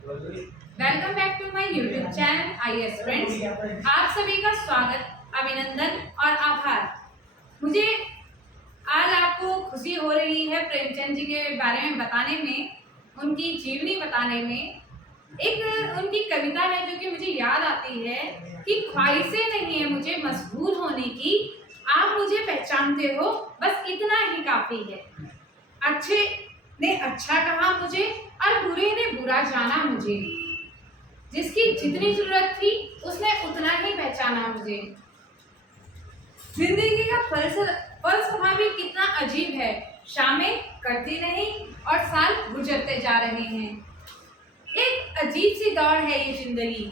Welcome back to my YouTube channel IAS friends. आप सभी का स्वागत, अभिनंदन और आभार। मुझे आज आपको खुशी हो रही है प्रेमचंद जी के बारे में बताने में, उनकी जीवनी बताने में। एक उनकी कविता है जो कि मुझे याद आती है कि ख्वाहिशें नहीं है मुझे मशहूर होने की, आप मुझे पहचानते हो बस इतना ही काफी है। अच्छे ने अच्छा कहा मुझे और बुरे ने बुरा जाना मुझे, जिसकी जितनी जरूरत थी उसने उतना ही पहचाना मुझे। जिंदगी का फलसफा भी कितना अजीब है, शामें कटती नहीं और साल गुजरते जा रहे हैं। एक अजीब सी दौड़ है ये जिंदगी,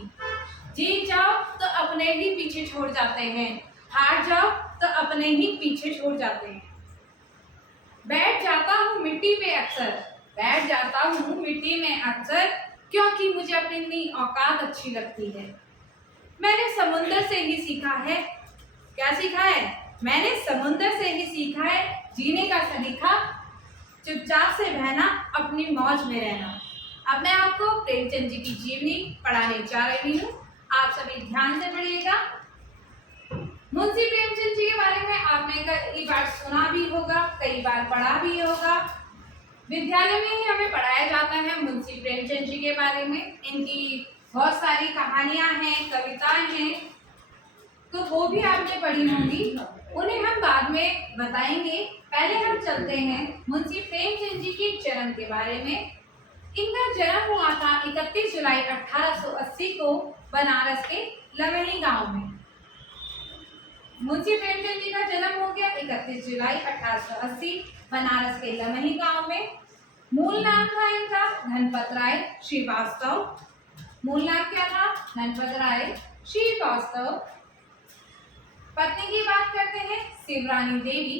जीत जाओ तो अपने ही पीछे छोड़ जाते हैं, हार जाओ तो अपने ही पीछे छोड़ जाते हैं। बैठ जाता हूँ मिट्टी पे अक्सर, बैठ जाता हूँ मिट्टी में अक्सर, क्योंकि मुझे अपनी औकात अच्छी लगती है। मैंने समुंदर से ही सीखा है, क्या सीखा है? मैंने समुंदर से ही सीखा है जीने का सलीका, चुपचाप से बहना, अपनी मौज में रहना। अब मैं आपको प्रेमचंद जी की जीवनी पढ़ाने जा रही हूँ, आप सभी ध्यान से पढ़िएगा। मुंशी प्रेमचंद जी के बारे में आपने कई बार सुना भी होगा, कई बार पढ़ा भी होगा। विद्यालय में ही हमें पढ़ाया जाता है मुंशी प्रेमचंद जी के बारे में। इनकी बहुत सारी कहानियां हैं, कविताएं हैं, तो वो भी आपने पढ़ी होंगी, उन्हें हम बाद में बताएंगे। पहले हम चलते हैं मुंशी प्रेमचंद जी के जन्म के बारे में। इनका जन्म हुआ था 31 जुलाई 1880 को बनारस के लमही गांव में। मुंशी प्रेमचंद जी का जन्म हो गया 31 जुलाई 1880 बनारस के लमही गांव में। मूल नाम था इनका धनपत राय श्रीवास्तव। मूल नाम क्या था? धनपत राय श्रीवास्तव। पत्नी की बात करते हैं, शिवरानी देवी।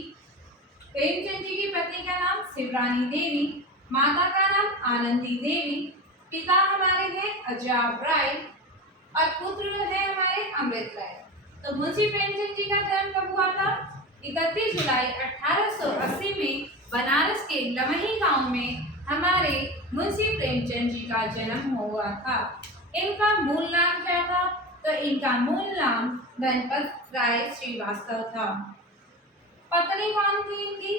प्रेमचंद जी की पत्नी का नाम शिवरानी देवी, माता का नाम आनंदी देवी, पिता हमारे हैं अजाब राय और पुत्र है हमारे अमृत राय। तो मुंशी प्रेमचंद जी का जन्म कब हुआ था? 31 जुलाई 1880 में बनारस के लमही गांव में हमारे मुंशी प्रेमचंद जी का जन्म हुआ था। इनका मूल नाम क्या था? तो इनका मूल नाम धनपत राय श्रीवास्तव था। पत्नी कौन थी इनकी?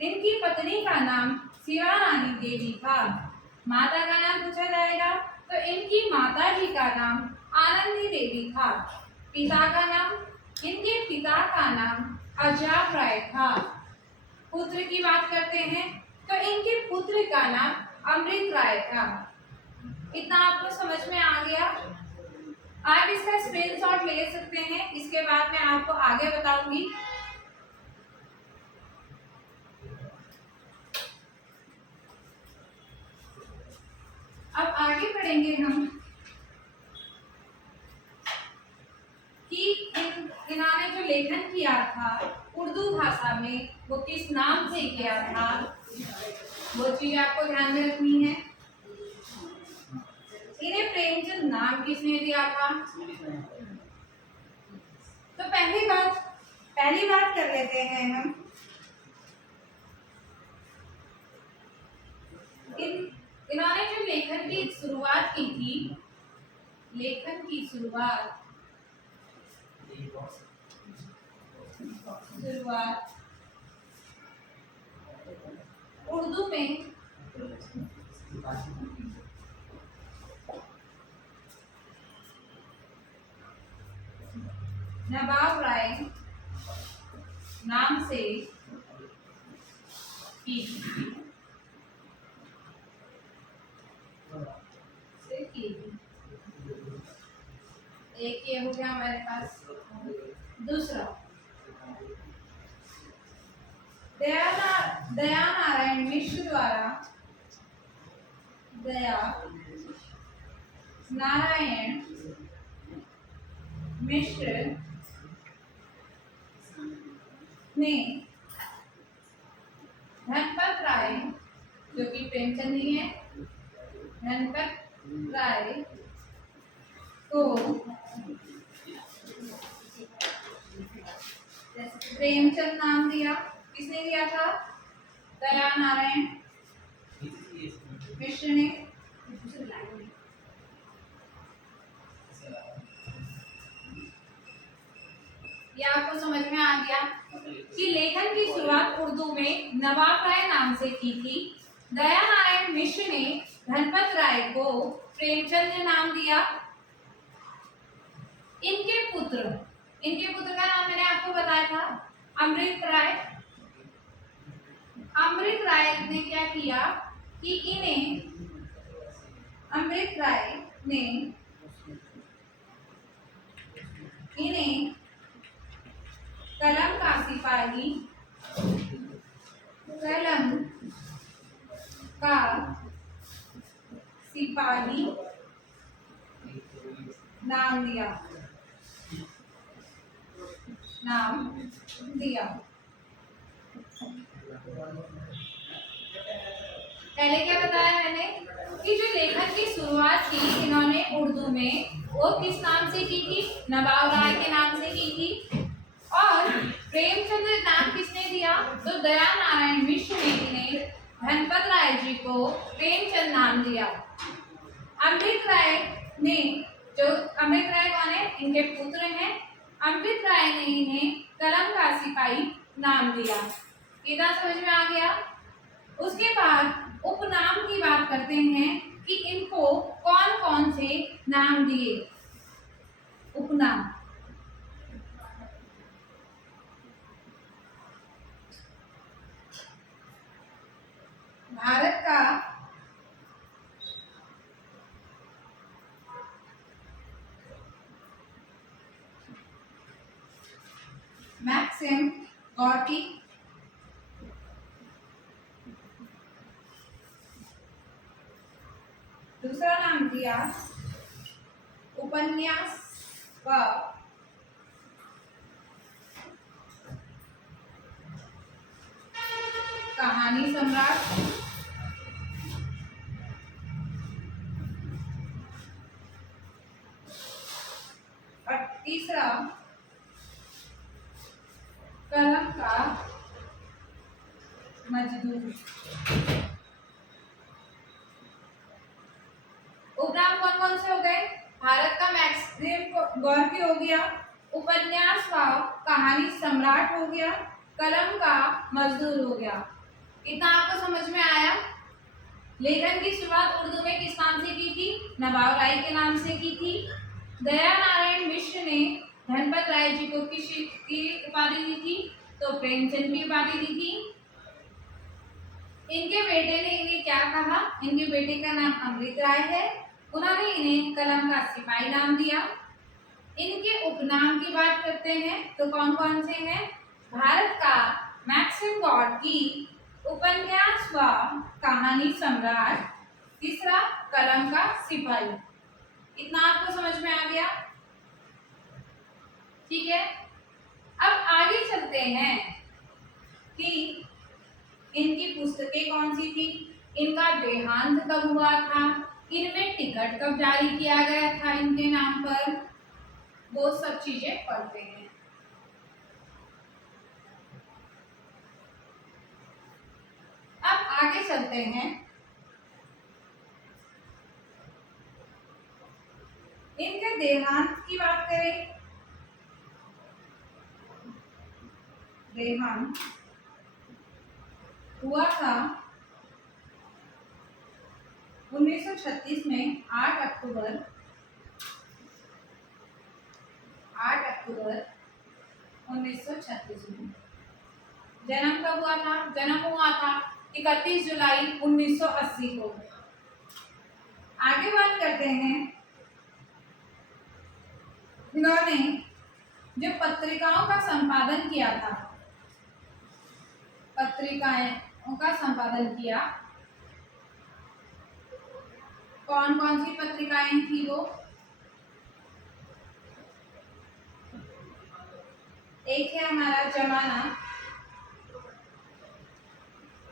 इनकी पत्नी का नाम शिवारानी देवी था। माता का नाम पूछा जाएगा तो इनकी माता जी का नाम आनंदी देवी था। पिता का नाम, इनके पिता का नाम अजाब राय था। पुत्र की बात करते हैं तो इनके पुत्र का नाम अमृत राय था। इतना आपको समझ में आ गया? आप इसका स्क्रीनशॉट ले सकते हैं, इसके बाद मैं आपको आगे बताऊंगी। अब आगे पढ़ेंगे हम कि इन्होंने जो लेखन किया था उर्दू भाषा में, वो किस नाम से किया था, वो चीज आपको ध्यान में रखनी है। इन्हें प्रेमचंद नाम किसने दिया था? तो पहली बात कर लेते हैं हम। इन्होंने जो लेखन की शुरुआत की थी, लेखन की शुरुआत उर्दू में नवाब राय नाम से की। एक ये हो गया हमारे पास। दूसरा दया नारायण मिश्र द्वारा, दया नारायण मिश्र ने धनपत राय, जो कि प्रेमचंद ही है, धनपत राय को प्रेमचंद नाम दिया। किसने दिया था? दया नारायण मिश्र ने। ये आपको समझ में आ गया कि लेखन की शुरुआत उर्दू में नवाब राय नाम से की थी। दया नारायण मिश्र ने धनपत राय को प्रेमचंद ने नाम दिया। इनके पुत्र का नाम मैंने आपको बताया था अमृत राय। अमृत राय ने क्या किया कि अमृत राय ने इन्हें कलम का सिपाही नाम दिया। पहले क्या बताया मैंने कि जो लेखन की शुरुआत थी इन्होंने उर्दू में वो किस नाम से की थी, नवाब राय के नाम से की थी। और प्रेमचंद्र नाम किसने दिया, तो दया नारायण मिश्र ने इन्हें धनपत राय जी को प्रेमचंद नाम दिया। अमृत राय कौन है, इनके पुत्र हैं। अमृत राय ने इन्हें कलम का सिपाही नाम दिया। इतना समझ में आ गया। उसके बाद उपनाम की बात करते हैं कि इनको कौन कौन से नाम दिए। उपनाम भारत का मैक्सिम गॉर्की, दूसरा नाम दिया उपन्यास व कहानी सम्राट, और तीसरा कलम का मजदूर। उपनाम कौन कौन से हो गए, भारत का मैक्सिम गॉर्की हो गया, उपन्यास व कहानी सम्राट हो गया, कलम का मजदूर हो गया। इतना आपको समझ में आया। लेखन की शुरुआत उर्दू में किस नाम से की थी, नवाब राय के नाम से की थी। दया नारायण मिश्र ने धनपत राय जी को किसकी उपाधि दी थी, तो प्रेमचंद की उपाधि दी थी। इनके बेटे ने इन्हें क्या कहा, इनके बेटे का नाम अमृत राय है। उन्होंने इन्हें कलम का सिपाही नाम दिया। इनके उपनाम की बात करते हैं तो कौन कौन से हैं, भारत का मैक्सिम गॉर्की, उपन्यास व कहानी सम्राट, तीसरा कलम का सिपाही। इतना आपको समझ में आ गया, ठीक है। अब आगे चलते हैं कि इनकी पुस्तकें कौन सी थी, इनका देहांत कब हुआ था, इनमें टिकट कब जारी किया गया था इनके नाम पर, वो सब चीजें पढ़ते हैं। अब आगे चलते हैं, इनके देहांत की बात करें। देहांत हुआ था 1936 में 8 अक्टूबर 1936 में। जन्म कब हुआ था, जन्म हुआ था 31 जुलाई 1980 को। आगे बात करते हैं, इन्होंने जो पत्रिकाओं का संपादन किया था, पत्रिकाओं का संपादन किया, कौन कौन सी पत्रिकाएं थी वो, एक है हमारा जमाना।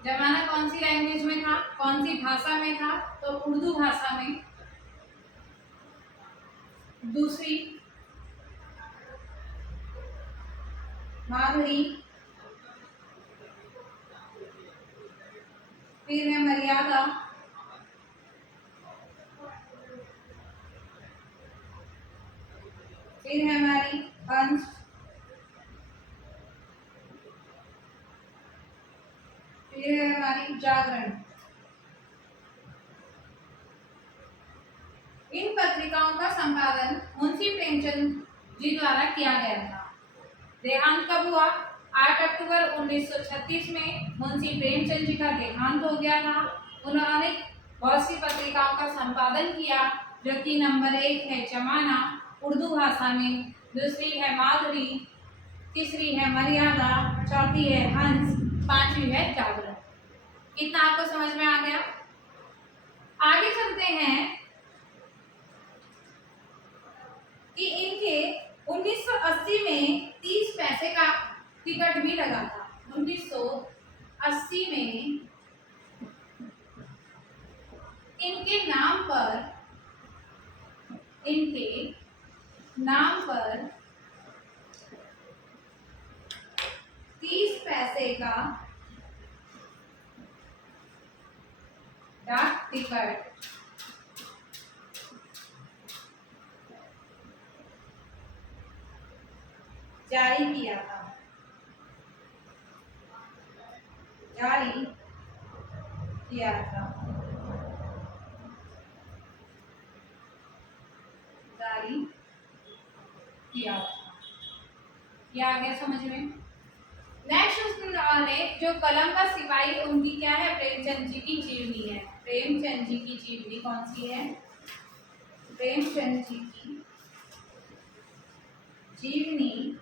जमाना कौन सी लैंग्वेज में था, कौन सी भाषा में था, तो उर्दू भाषा में। दूसरी माधुरी, फिर है मर्यादा, फिर है हमारी अंश, पत्रिकाओं का संपादन मुंशी प्रेमचंद जी द्वारा किया गया था। देहांत कब हुआ? 8 अक्टूबर 1936 में मुंशी प्रेमचंद जी का देहांत हो गया था। उन्होंने बहुत सी पत्रिकाओं का संपादन किया, जो कि नंबर 1 है जमाना उर्दू भाषा में, दूसरी है माधुरी, तीसरी है मर्यादा, चौथी है हंस, पांचवी है जागरण। इतना आपको समझ में आ गया? आगे चलते हैं कि इनके 1980 में 30 पैसे का टिकट भी लगा था। 1980 में इनके नाम पर 30 पैसे का डाक टिकट जारी किया था। ये आ गया समझ में? नेक्स्ट उन्होंने जो कलम का सिपाही, उनकी क्या है? प्रेमचंद जी की जीवनी है। प्रेमचंद जी की जीवनी कौन सी है? प्रेमचंद जी की जीवनी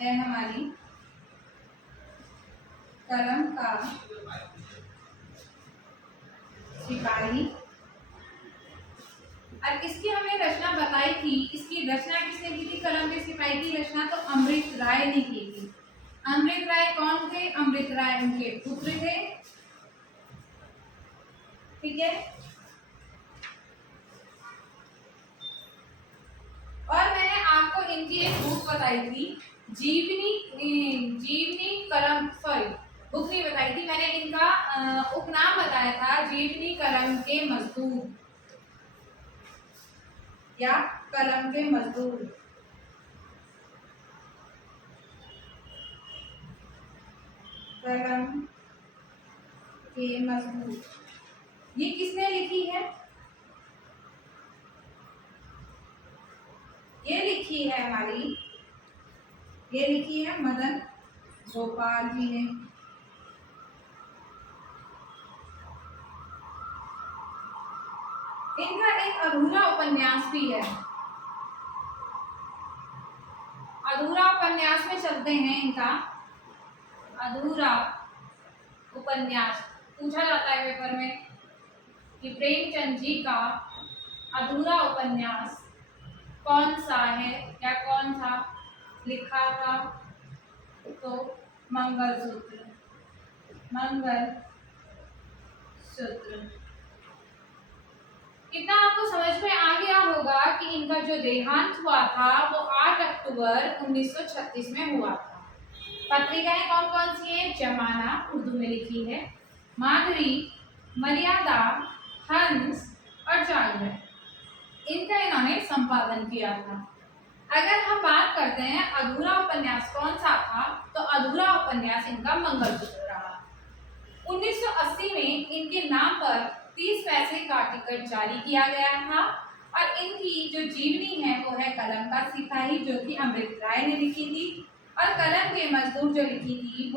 है हमारी कलम का सिपाही। और इसकी हमने रचना बताई थी। इसकी रचना किसने की थी? कलम के सिपाही की रचना तो अमृत राय ने की थी। अमृत राय कौन थे? अमृत राय उनके पुत्र थे। ठीक है। और मैंने आपको इनकी एक बुक बताई थी, जीवनी कलम, सॉरी बुक नहीं बताई थी मैंने, इनका उपनाम बताया था जीवनी कलम के मजदूर या कलम के मजदूर। कलम के मजदूर ये किसने लिखी है? ये लिखी है मदन गोपाल जी ने। इनका एक अधूरा उपन्यास भी है। अधूरा उपन्यास में चलते हैं। इनका अधूरा उपन्यास पूछा जाता है पेपर में कि प्रेमचंद जी का अधूरा उपन्यास कौन सा है या कौन सा लिखा था? तो मंगलसूत्र। इतना आपको समझ में आ गया होगा कि इनका जो देहांत हुआ था वो 8 अक्टूबर 1936 में हुआ था। पत्रिकाएं कौन कौन सी हैं? जमाना उर्दू में लिखी है, माधुरी, मर्यादा, हंस और जागरण, इनका इन्होंने संपादन किया था। अगर हम बात करते हैं अधूरा उपन्यास कौन सा था, तो अधूरा उपन्यास इनका मंगलसूत्र रहा। 1980 में इनके नाम पर 30 पैसे का टिकट जारी किया गया था। और इनकी जो जीवनी है वो है कलम का सिपाही, जो कि अमृत राय ने लिखी थी। और कलम के मजदूर जो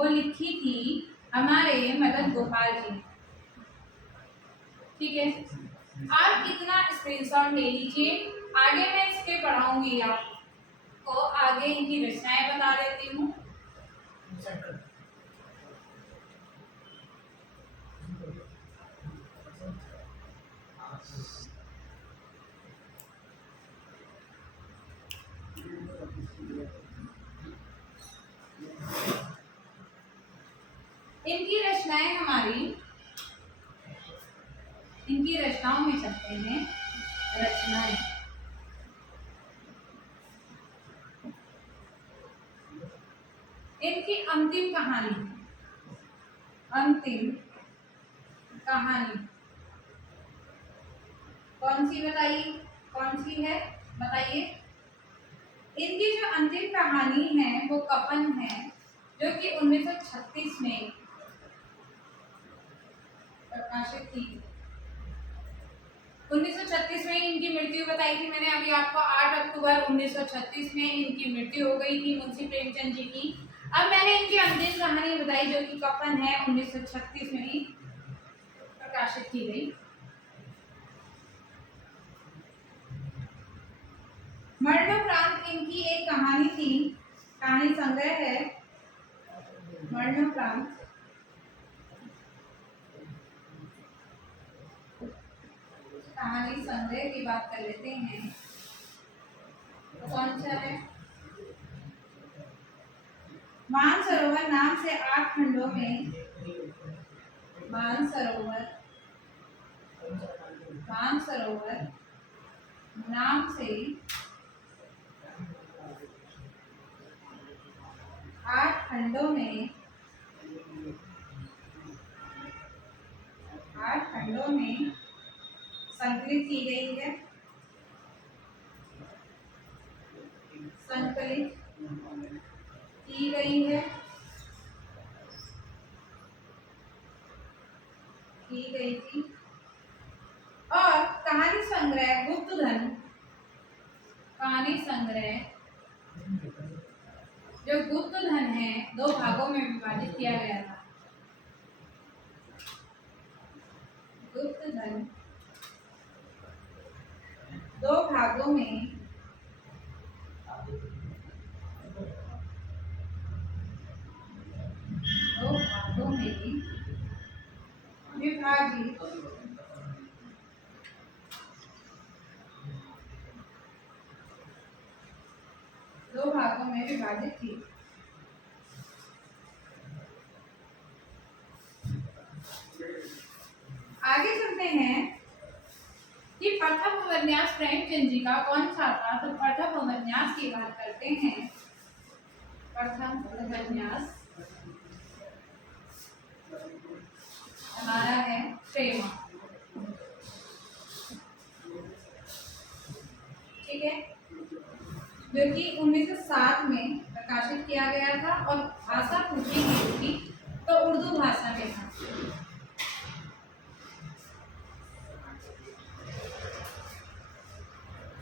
लिखी थी हमारे मदन गोपाल जी ने। ठीक है, आप इतना स्क्रीनशॉट ले लीजिए। आगे मैं इसके पढ़ाऊंगी आपको, आगे इनकी रचनाएं बता देती हूँ। इनकी रचनाओं में चलते हैं। रचनाएं इनकी अंतिम कहानी कौन सी है बताइए? इनकी जो अंतिम कहानी है वो कफन है, जो कि 1936 में प्रकाशित थी। 1936 में इनकी मृत्यु बताई थी मैंने अभी आपको। 8 अक्टूबर 1936 में इनकी मृत्यु हो गई थी मुंशी प्रेमचंद जी की। अब मैंने इनकी अंतिम कहानी बताई जो कि कफन है, 1936 में ही प्रकाशित की गई। मरणोपरांत इनकी एक कहानी थी, कहानी संग्रह है मरणोपरांत। कहानी संग्रह की बात कर लेते हैं, तो कौन सा है? मानसरोवर नाम से 8 खंडों में, मानसरोवर नाम से 8 खंडों में, 8 खंडों में संकलित की गई है, संकलित की गई है, की गई थी। और कहानी संग्रह गुप्त धन, कहानी संग्रह जो गुप्त धन है 2 भागों में विभाजित किया गया था। गुप्त धन 2 भागों में विभाजित थी। आगे चलते हैं कि प्रथम उपन्यास प्रेमचंद जी का कौन सा था। तो प्रथम उपन्यास की बात करते हैं। प्रथम उपन्यास हमारा है प्रेमा, ठीक है, जो कि 1907 में प्रकाशित किया गया था और भाषा पूछी गई थी तो उर्दू भाषा में था।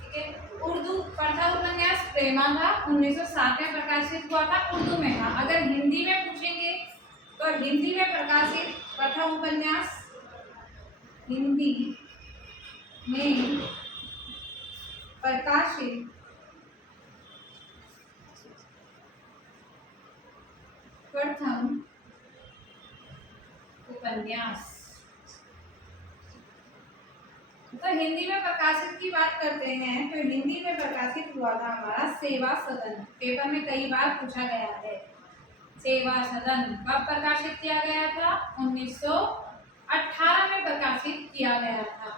ठीक है, उर्दू प्रथम उपन्यास प्रेमा था, 1907 में प्रकाशित हुआ था, उर्दू में था। अगर हिंदी में पूछेंगे तो हिंदी में प्रकाशित प्रथम उपन्यास, हिंदी में प्रकाशित प्रथम उपन्यास, तो हिंदी में प्रकाशित की बात करते हैं तो हिंदी में प्रकाशित हुआ था हमारा सेवा सदन। पेपर में कई बार पूछा गया है। सेवा सदन कब प्रकाशित किया गया था? 1918 में प्रकाशित किया गया था।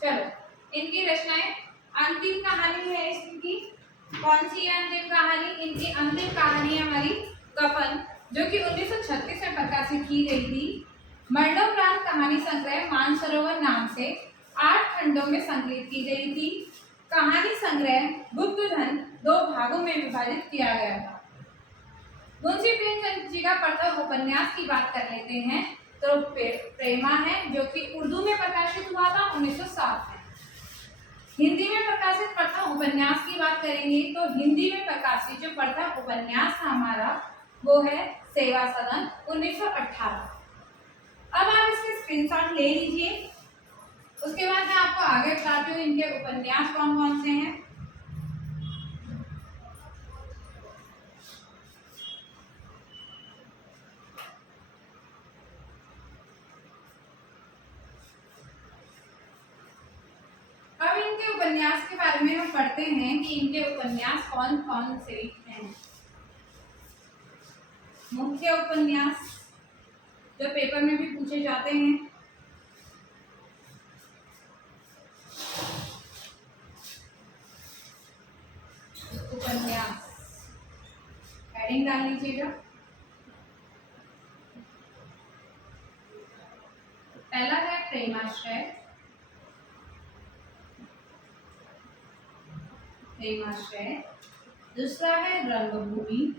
चलो, इनकी रचनाएं, अंतिम कहानी है इनकी। कौन सी है अंतिम कहानी? इनकी अंतिम कहानी है हमारी कफन, जो कि 1936 में प्रकाशित की गई थी। मरणोपरांत कहानी संग्रह मानसरोवर नाम से 8 खंडों में संकलित की गई थी। कहानी संग्रह गुप्त धन 2 भागों में विभाजित किया गया था। मुंशी प्रेमचंद जी का प्रथम उपन्यास की बात कर लेते हैं तो प्रेमा है, जो कि उर्दू में प्रकाशित हुआ था 1907 में। हिंदी में प्रकाशित प्रथम उपन्यास की बात करेंगे तो हिंदी में प्रकाशित जो प्रथम उपन्यास था हमारा वो है सेवा सदन, 1918। अब आप इसके स्क्रीनशॉट ले लीजिए। उसके बाद मैं आपको आगे बताती हूँ इनके उपन्यास कौन कौन से हैं। अब इनके उपन्यास के बारे में हम पढ़ते हैं कि इनके उपन्यास कौन कौन से हैं। मुख्य उपन्यास जो पेपर में भी पूछे जाते हैं, उपन्यास हेडिंग डाल लीजिएगा। पहला है प्रेमाश्रय, प्रेमाश्रय। दूसरा है रंगभूमि,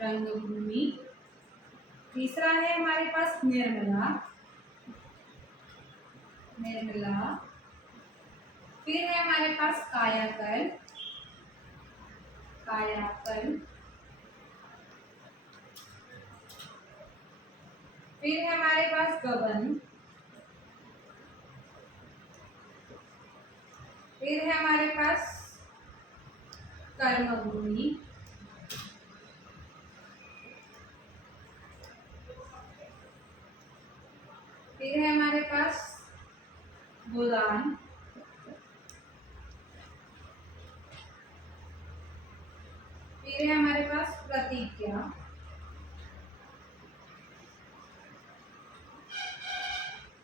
रंगभूमि। तीसरा है हमारे पास निर्मला, निर्मला। फिर है हमारे पास कायाकल्प, कायाकल्प। फिर है हमारे पास गबन। फिर है हमारे पास कर्मभूमि। फिर है हमारे पास गोदान। फिर है हमारे पास प्रतिज्ञा।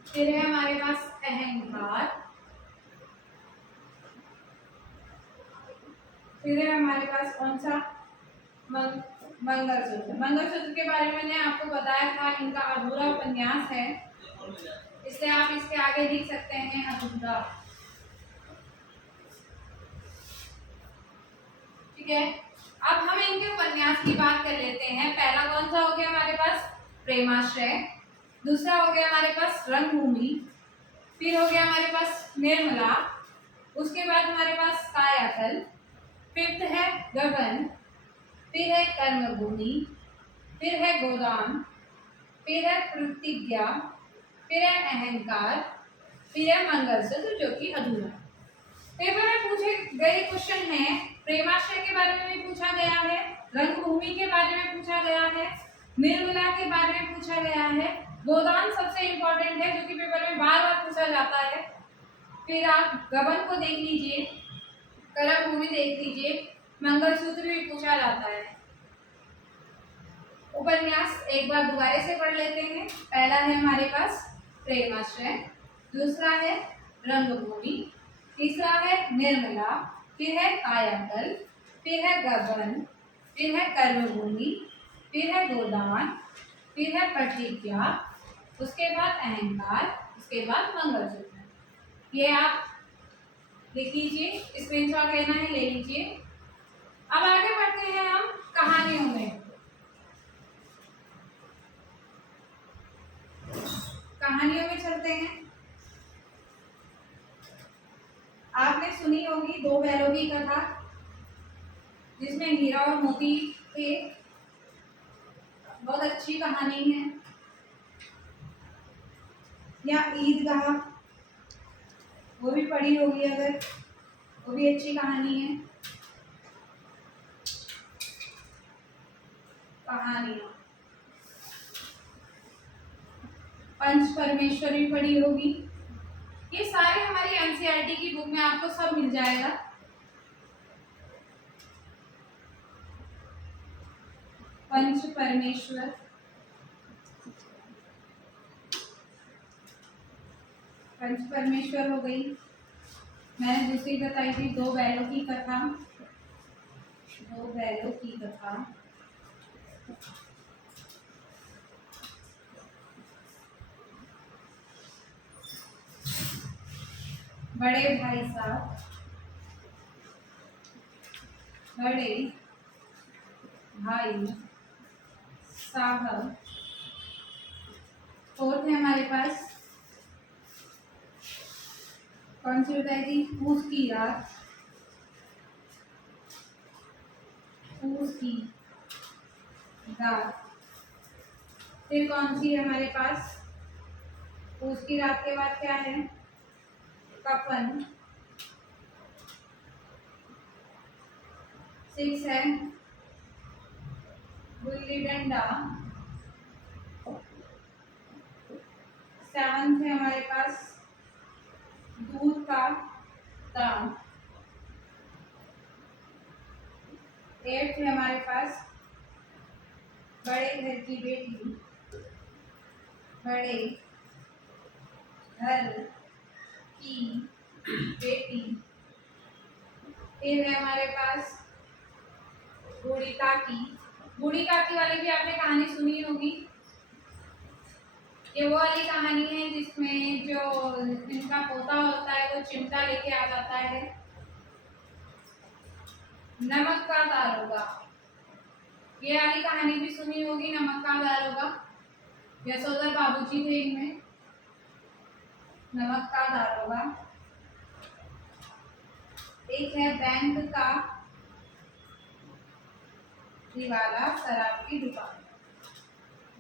फिर है हमारे पास अहंकार। फिर है हमारे पास कौन सा, मंगलसूत्र। मंगलसूत्र के बारे में मैंने आपको बताया था, इनका अधूरा उपन्यास है, इसलिए आप इसके आगे लिख सकते हैं अधूरा। ठीक है, अब हम इनके उपन्यास की बात कर लेते हैं। पहला कौन सा हो गया हमारे पास, प्रेमाश्रय। दूसरा हो गया हमारे पास रंगभूमि। फिर हो गया हमारे पास निर्मला। उसके बाद हमारे पास कायाकल्प। फिफ्थ है गगन। फिर है कर्मभूमि। फिर है गोदान। फिर है प्रतिज्ञा। फिर है अहंकार। फिर है मंगलसूत्र जो कि अधूरा। पेपर में पूछे गए क्वेश्चन है, प्रेमाश्रय के बारे में भी पूछा गया है, रंगभूमि के बारे में पूछा गया है, निर्मला के बारे में पूछा गया है, गोदान सबसे इंपॉर्टेंट है जो कि पेपर में बार बार पूछा जाता है। फिर आप गबन को देख लीजिए, कर्मभूमि देख लीजिए, मंगलसूत्र भी पूछा जाता है। उपन्यास एक बार दोबारा से पढ़ लेते हैं। पहला है हमारे पास प्रेमाश्रय। दूसरा है रंगभूमि। तीसरा है निर्मला। फिर है कायाकल्प। फिर है गबन। फिर है कर्मभूमि। फिर है गोदान। फिर है प्रतिज्ञा। उसके बाद अहंकार। उसके बाद मंगलसूत्र। ये आप लिख लीजिए, स्क्रीनशॉट लेना है ले लीजिए। अब आगे बढ़ते हैं हम कहानियों में। कहानियों में चलते हैं। आपने सुनी होगी दो बैलों की कथा, जिसमें हीरा और मोती थे। बहुत अच्छी कहानी है। या ईदगाह, वो भी पढ़ी होगी अगर, वो भी अच्छी कहानी है। कहानियां पंच परमेश्वर भी पढ़ी होगी। ये सारे हमारी एनसीईआरटी की बुक में आपको सब मिल जाएगा। पंच परमेश्वर, पंच परमेश्वर हो गई। मैंने दूसरी बताई थी दो बैलों की कथा, दो बैलों की कथा। बड़े भाई साहब, बड़े भाई साहब। फोर्थ है हमारे पास कौन सी बताई थी, फूस की रात, फूस की रात। फिर कौन सी है हमारे पास, फूस की रात के बाद क्या है, कफन। 6 है गुल्ली डंडा। 7 है हमारे पास दूध का दाम। 8 है हमारे पास बड़े घर की बेटी, बड़े घर की बेटी। फिर है हमारे पास बूढ़ी काकी। बूढ़ी काकी वाली भी आपने कहानी सुनी होगी। ये वो वाली कहानी है जिसमें जो इनका पोता होता है वो चिमटा लेके आ जाता है। नमक का दारोगा, ये वाली कहानी भी सुनी होगी, नमक का दारोगा। यशोधर बाबूजी थे इनमें। नमक का दारोगा। एक है बैंक का दिवाला, शराब की दुकान।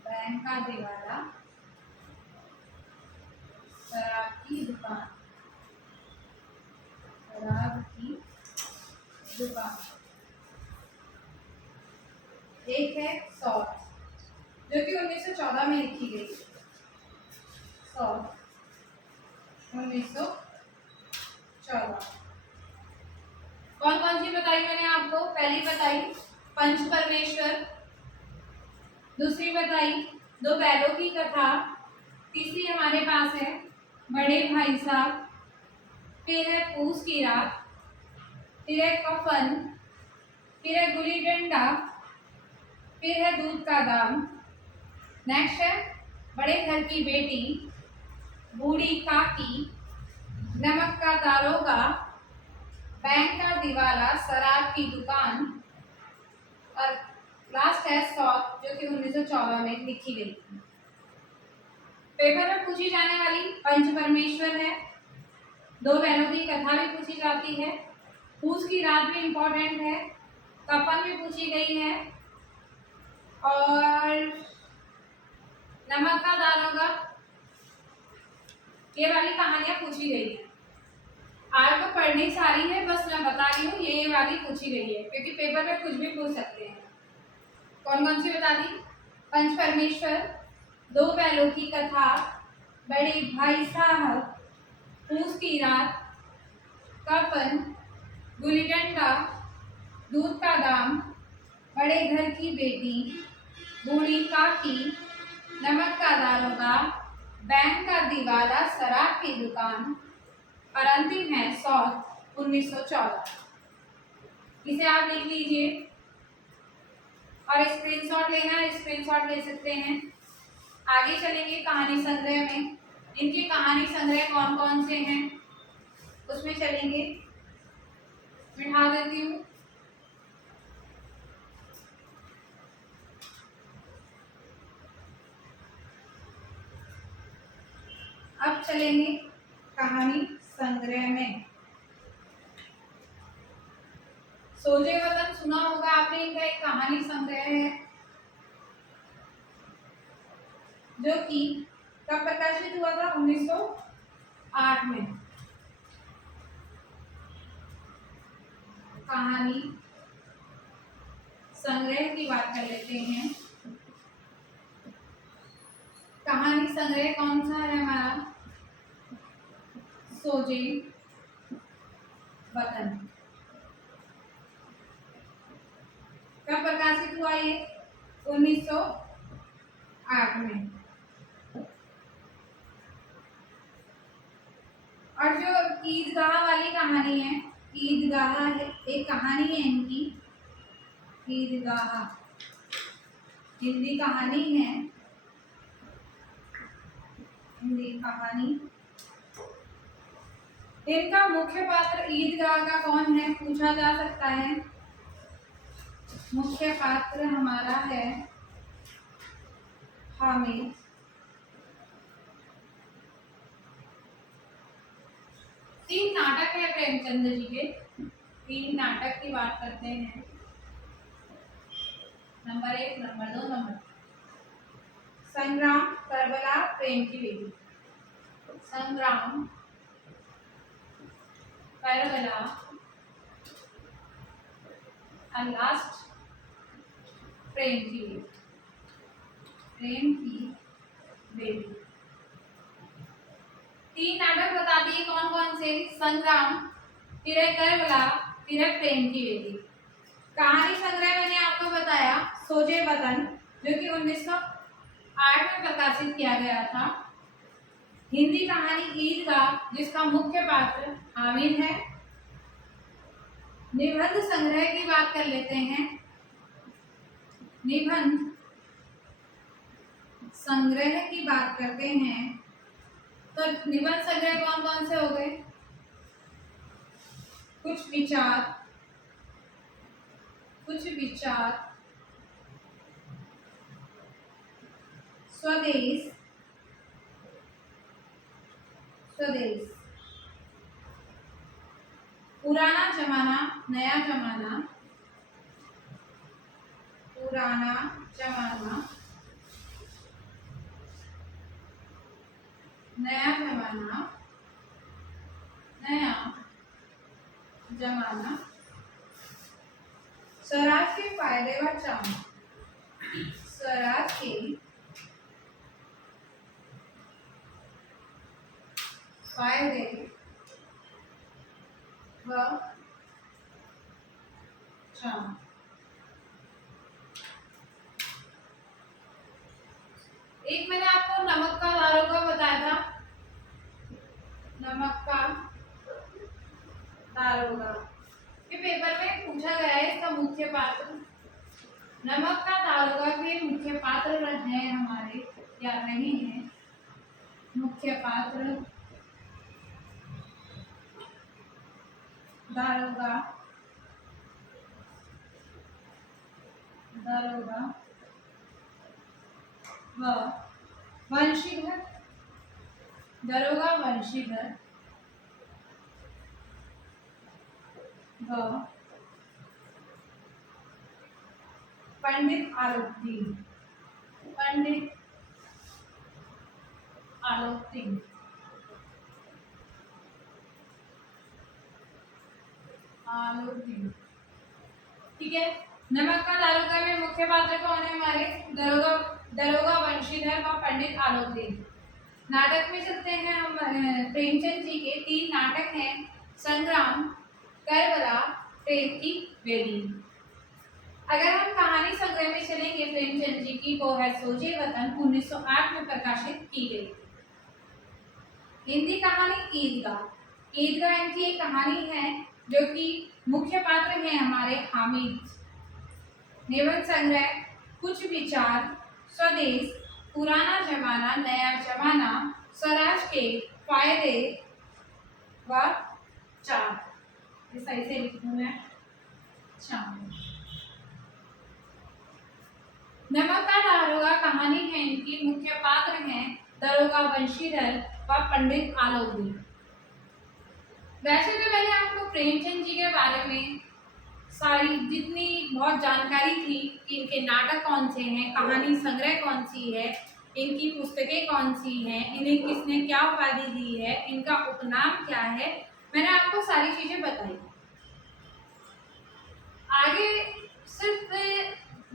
बैंक का दिवाला, शराब की दुकान। शराब की दुकान। एक है सौत, जो कि 1914 में लिखी गई। सौत 1914। कौन कौन सी बताई मैंने आपको? पहली बताई पंच परमेश्वर, दूसरी बताई दो बैलों की कथा, तीसरी हमारे पास है बड़े भाई साहब, फिर है पूस की रात, फिर है कफन, फिर है गुल्ली डंडा, फिर है दूध का दाम, नेक्स्ट है बड़े घर की बेटी, बूढ़ी काकी, नमक का दारोगा, बैंक का दिवाला, शराब की दुकान, और लास्ट है सौत, जो कि 1914 में लिखी गई थी। पेपर में पूछी जाने वाली पंच परमेश्वर है, दो बहनों की कथा भी पूछी जाती है, पूस की रात भी इम्पोर्टेंट है, कफन भी पूछी गई है, और नमक का दारोगा, ये वाली कहानियां पूछी गई है। आपको पढ़नी सारी है, बस मैं बता रही हूँ ये वाली पूछी गई है, क्योंकि पेपर में कुछ भी पूछ सकते हैं। कौन कौन सी बता दी? पंच परमेश्वर, दो बैलों की कथा, बड़े भाई साहब, पूस की रात, कफन, गुल्ली डंडा, दूध का दाम, बड़े घर की बेटी, बूढ़ी काकी, नमक का दारोगा, बैंक का दिवाला, शराब की दुकान, और अंतिम है सौत 1914। इसे आप लिख लीजिए और स्क्रीनशॉट लेना है, स्क्रीनशॉट ले सकते हैं। आगे चलेंगे कहानी संग्रह में। इनके कहानी संग्रह कौन कौन से हैं उसमें चलेंगे। बिठा देती हूँ। अब चलेंगे कहानी संग्रह में। सोजे वतन सुना होगा आपने, इनका एक कहानी संग्रह है जो कि कब प्रकाशित हुआ था? 1908 में। कहानी संग्रह की बात कर लेते हैं। कहानी संग्रह कौन सा है हमारा? सोजे वतन। कब प्रकाशित हुआ ये? 1908 में। और जो ईदगाह वाली कहानी है, ईदगाह है, एक कहानी है इनकी, ईदगाह हिंदी कहानी है। हिंदी कहानी। इनका मुख्य पात्र ईदगाह का कौन है पूछा जा सकता है। मुख्य पात्र हमारा है हामिद। तीन नाटक है प्रेमचंद जी के, तीन नाटक की बात करते हैं। Number 1, number 2, number 3। संग्राम, करबला, प्रेम की बेटी। संग्राम, करबला, और लास्ट प्रेम की बेटी। प्रेम की बेटी। तीन नाटक बता दिए कौन कौन से? संग्राम, फिर है करबला, फिर है प्रेम की बेटी। कहानी संग्रह मैंने आपको बताया सोजे वतन, जो कि 1908 में प्रकाशित किया गया था। हिंदी कहानी ईदगाह, जिसका मुख्य पात्र हामिद है। निबंध संग्रह की बात कर लेते हैं। निबंध संग्रह की बात करते हैं तो निबंध संग्रह कौन कौन से हो गए? कुछ विचार, स्वदेश, स्वदेश, पुराना जमाना, नया जमाना, पुराना जमाना, नया जमाना, नया जमाना, स्वराज के फायदे व चाव, स्वराज के फायदे व चाव। एक मैंने आपको नमक का दारोगा बताया था, नमक का दारोगा, ये पेपर में पूछा गया है। इसका मुख्य पात्र, नमक का दारोगा के मुख्य पात्र हैं हमारे या नहीं है, मुख्य पात्र दारोगा, दारोगा व वंशीधर, दारोगा वंशीधर व पंडित आलोकदीन, पंडित आलोकदीन। आलोकदीन, ठीक है। नमक का दारोगा में मुख्य पात्र कौन है हमारे? दारोगा, दारोगा वंशीधर व पंडित आलोकदीन। नाटक में चलते हैं हम। प्रेमचंद जी के 3 नाटक हैं, संग्राम, करबला, प्रेम की वेदी। अगर हम कहानी संग्रह में चलेंगे प्रेमचंद जी की, वो है सोजे वतन, 1908 में प्रकाशित की गई। हिंदी कहानी ईदगाह, ईदगाह इनकी एक कहानी है जो कि मुख्य पात्र हैं हमारे हामिद। निबंध संग्रह कुछ विचार, स्वदेश, पुराना जमाना, नया जमाना, स्वराज के फायदे व चाव। ये सही से लिखूं मैं, चाव। नमक का दारोगा कहानी है इनकी, मुख्य पात्र हैं दारोगा वंशीधर व पंडित आलोकदीन। वैसे तो मैंने आपको प्रेमचंद जी के बारे में सारी जितनी बहुत जानकारी थी कि इनके नाटक कौन से हैं, कहानी संग्रह कौन सी है, इनकी पुस्तकें कौन सी हैं, इन्हें किसने क्या उपाधि दी है, इनका उपनाम क्या है, मैंने आपको सारी चीजें बताई। आगे सिर्फ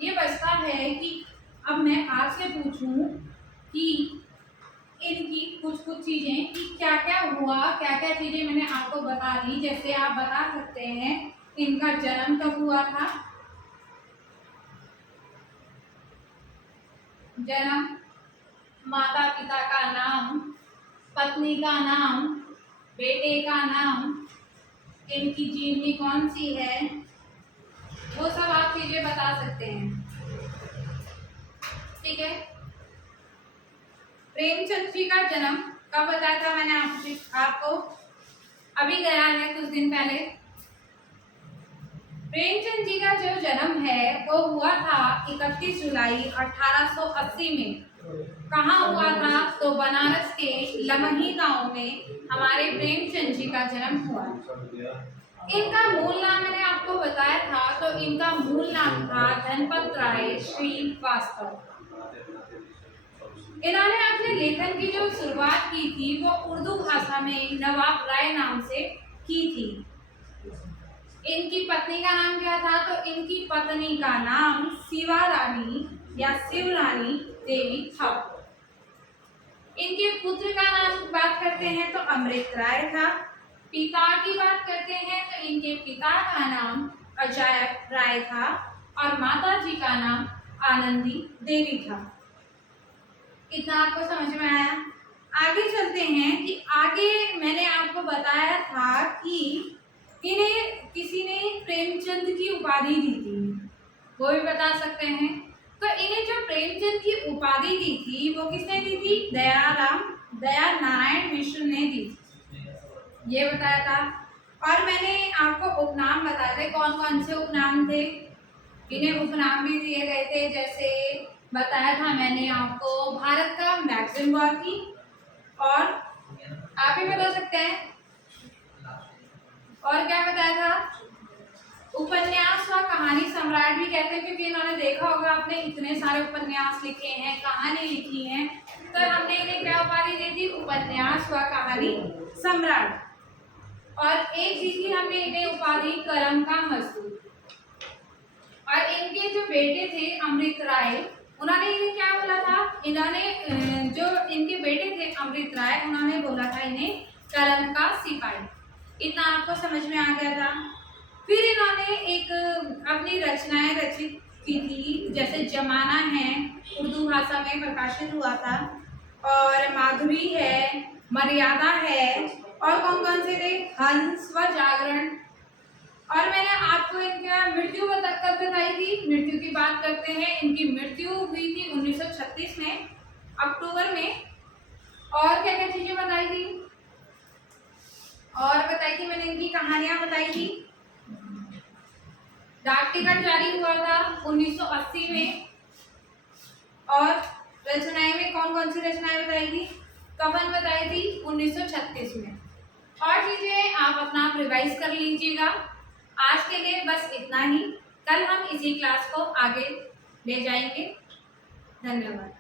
ये बचता है कि अब मैं आपसे पूछूं कि इनकी कुछ कुछ चीजें कि क्या क्या हुआ, क्या क्या चीजें मैंने आपको बता दी। जैसे आप बता सकते हैं इनका जन्म कब हुआ था, जन्म, माता पिता का नाम, पत्नी का नाम, बेटे का नाम, इनकी जीवनी कौन सी है, वो सब आप चीजें बता सकते हैं, ठीक है। प्रेमचंद जी का जन्म कब बताया था मैंने आपको, अभी गया है कुछ दिन पहले। प्रेमचंद जी का जो जन्म है वो हुआ था 31 जुलाई 1880 में। कहाँ हुआ था? तो बनारस के लमही गांव में हमारे प्रेमचंद जी का जन्म हुआ। इनका मूल नाम मैंने आपको बताया था, तो इनका मूल नाम था धनपत राय श्रीवास्तव। इन्होंने अपने लेखन की जो शुरुआत की थी वो उर्दू भाषा में नवाब राय नाम से की थी। इनकी पत्नी का नाम क्या था? तो इनकी पत्नी का नाम शिवा रानी या शिव रानी देवी था। इनके पुत्र का नाम बात करते हैं तो अमृत राय था। पिता की बात करते हैं तो इनके पिता का नाम अजायब राय था और माता जी का नाम आनंदी देवी था। इतना आपको समझ में आया? आगे चलते हैं कि आगे मैंने आपको बताया था कि इन्हें किसी ने प्रेमचंद की उपाधि दी थी, वो भी बता सकते हैं। तो इन्हें जो प्रेमचंद की उपाधि दी थी वो किसने दी थी? दया नारायण मिश्र ने दी थी, ये बताया था। और मैंने आपको उपनाम बताए थे, कौन कौन से उपनाम थे। इन्हें उपनाम भी दिए गए थे, जैसे बताया था मैंने आपको भारत का मैप जिम्बाब्वे और आप ही बता सकते हैं और क्या बताया था, उपन्यास व कहानी सम्राट भी कहते हैं क्योंकि इन्होंने देखा होगा आपने इतने सारे उपन्यास लिखे हैं, कहानी लिखी हैं, तो हमने इन्हें क्या उपाधि दी थी, उपन्यास व कहानी सम्राट। और एक दी थी हमने इन्हें उपाधि करम का मजदूर। और इनके जो बेटे थे अमृत राय, उन्होंने इन्हें क्या बोला था, इन्होंने जो इनके बेटे थे अमृत राय, उन्होंने बोला था इन्हें कलम का सिपाही। इतना आपको समझ में आ गया था। फिर इन्होंने एक अपनी रचनाएं रचित की थी, जैसे जमाना है, उर्दू भाषा में प्रकाशित हुआ था, और माधुरी है, मर्यादा है, और कौन कौन से थे, हंस व जागरण। और मैंने आपको इनका मृत्यु कब बताई थी, मृत्यु की बात करते हैं। इनकी मृत्यु हुई थी 1936 में अक्टूबर में। और क्या क्या चीजें बताई थी, और बताई थी मैंने, इनकी कहानियां बताई थी। डाक टिकट जारी हुआ था 1980 में। और रचनाएं में कौन कौन सी रचनाएं बताई थी, कवन बताई थी 1936 में। और चीजें आप अपना रिवाइज कर लीजिएगा। आज के लिए बस इतना ही, कल हम इसी क्लास को आगे ले जाएंगे। धन्यवाद।